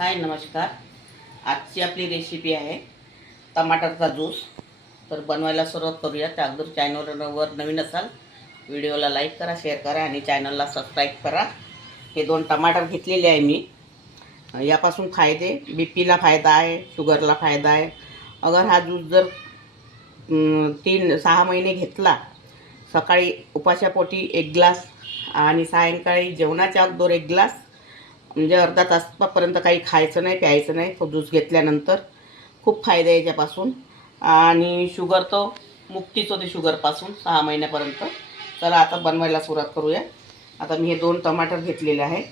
हाय नमस्कार. आजची आपली रेसिपी आहे टमाटरचा ज्यूस तर बनवायला सुरुवात करूया. त्या अगोदर चॅनलवर नवीन असाल व्हिडिओला लाईक करा शेअर करा आणि चॅनलला सबस्क्राईब करा. हे दोन टमाटर घेतलेले आहे मी. यापासून फायदे बी पीला फायदा आहे शुगरला फायदा आहे. अगर हा ज्यूस जर तीन सहा महिने घेतला सकाळी उपाशापोटी एक ग्लास आणि सायंकाळी जेवणाच्या अगोदर एक ग्लास म्हणजे अर्धा तासापर्यंत काही खायचं नाही प्यायचं नाही तो ज्यूस घेतल्यानंतर. खूप फायदा आहे याच्यापासून. आणि शुगर तो मुक्तीच होते शुगरपासून सहा महिन्यापर्यंत. चला आता बनवायला सुरुवात करूया. आता मी हे दोन टमाटर घेतलेले आहे.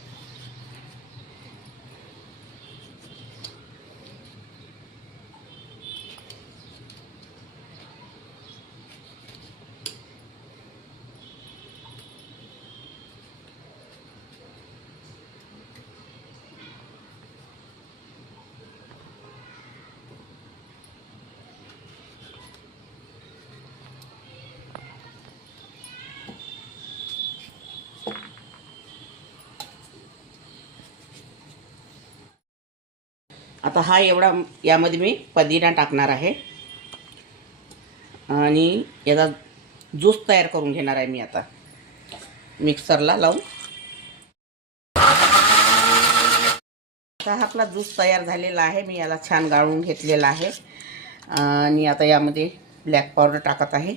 आता हा एवढा यामध्ये मी पदिना टाकणार आहे. आणि याचा ज्यूस तयार करून घेणार आहे मी आता. मिक्सरला लावून. आता हा आपला ज्यूस तयार झालेला आहे. मी याला छान गाळून घेतलेला आहे. आणि आता यामध्ये ब्लॅक पावडर टाकत आहे.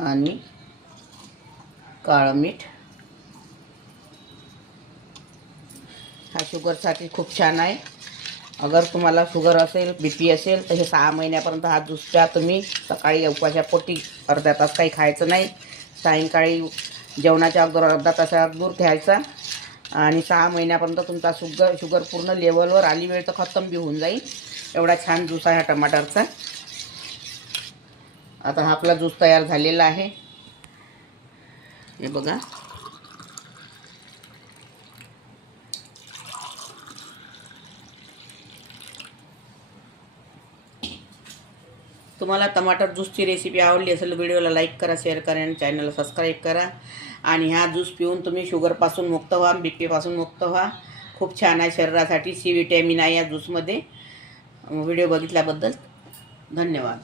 आणि काळं मीठ. हा शुगरसाठी खूप छान आहे. अगर तुम्हाला शुगर असेल बी पी असेल तर हे सहा महिन्यापर्यंत हा ज्यूस प्या तुम्ही. सकाळी उपाशा पोटी अर्धा तास काही खायचं नाही. सायंकाळी जेवणाच्या अगोदर अर्धा तासा दूर घ्यायचा. आणि सहा महिन्यापर्यंत तुमचा शुगर शुगर पूर्ण लेवलवर आली वेळ तर खतम बी होऊन जाईल. एवढा छान ज्यूस आहे हा टमाटरचा. आता हा आपला ज्यूस तयार झालेला आहे. हे बघा. तुम्हाला टमाटर ज्यूसची रेसिपी आवडली असेल व्हिडिओला लाईक करा शेअर करा आणि चॅनलला सबस्क्राईब करा. आणि हा ज्यूस पिऊन तुम्ही शुगरपासून मुक्त व्हा बी पीपासून मुक्त व्हा. खूप छान आहे शरीरासाठी सी विटॅमिन आहे या ज्यूसमध्ये. व्हिडिओ बघितल्याबद्दल धन्यवाद.